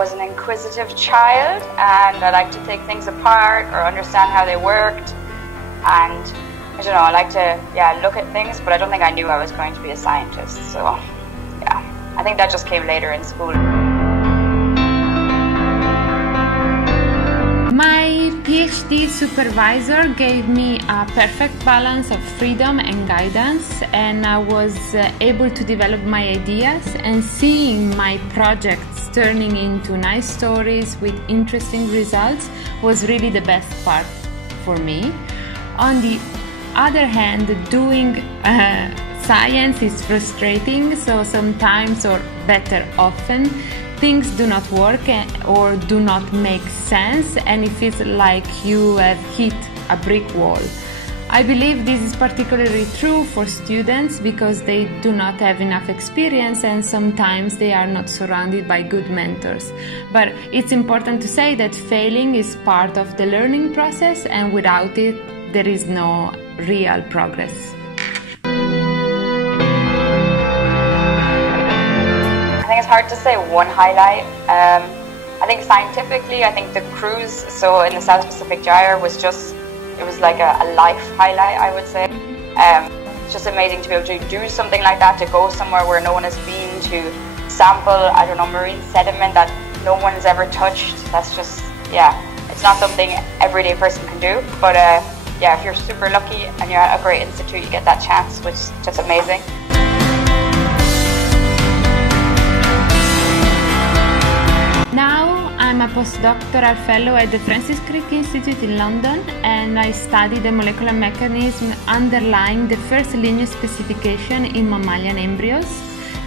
was an inquisitive child, and I like to take things apart or understand how they worked. And I don't know, I like to look at things, but I don't think I knew I was going to be a scientist. So yeah, I think that just came later in school. My PhD supervisor gave me a perfect balance of freedom and guidance, and I was able to develop my ideas, and seeing my projects turning into nice stories with interesting results was really the best part for me. On the other hand, doing science is frustrating, so sometimes, or better often, things do not work or do not make sense, and it feels like you have hit a brick wall. I believe this is particularly true for students because they do not have enough experience and sometimes they are not surrounded by good mentors. But it's important to say that failing is part of the learning process, and without it, there is no real progress. I think it's hard to say one highlight. I think scientifically, I think the cruise, so in the South Pacific Gyre, was like a life highlight, I would say. It's just amazing to be able to do something like that, to go somewhere where no one has been, to sample, I don't know, marine sediment that no one has ever touched. That's just, it's not something everyday person can do, but if you're super lucky and you're at a great institute, you get that chance, which is just amazing. Now I'm a postdoctoral fellow at the Francis Crick Institute in London, and I study the molecular mechanism underlying the first lineage specification in mammalian embryos.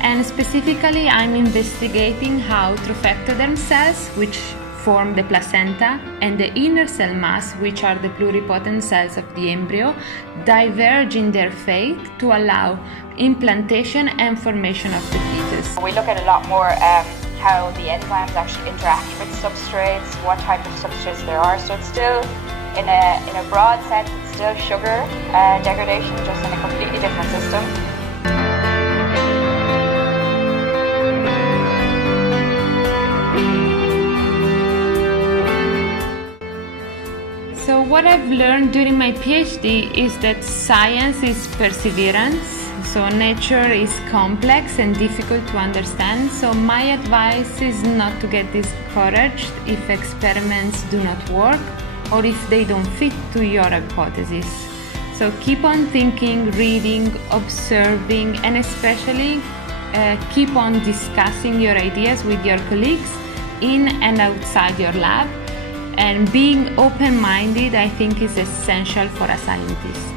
And specifically, I'm investigating how trophectoderm cells, which form the placenta, and the inner cell mass, which are the pluripotent cells of the embryo, diverge in their fate to allow implantation and formation of the fetus. We look at a lot more how the enzymes actually interact with substrates, what type of substrates there are. So it's still, in a broad sense, it's still sugar degradation, just in a completely different system. So what I've learned during my PhD is that science is perseverance. So nature is complex and difficult to understand, so my advice is not to get discouraged if experiments do not work or if they don't fit to your hypothesis. So keep on thinking, reading, observing, and especially keep on discussing your ideas with your colleagues in and outside your lab. And being open-minded, I think, is essential for a scientist.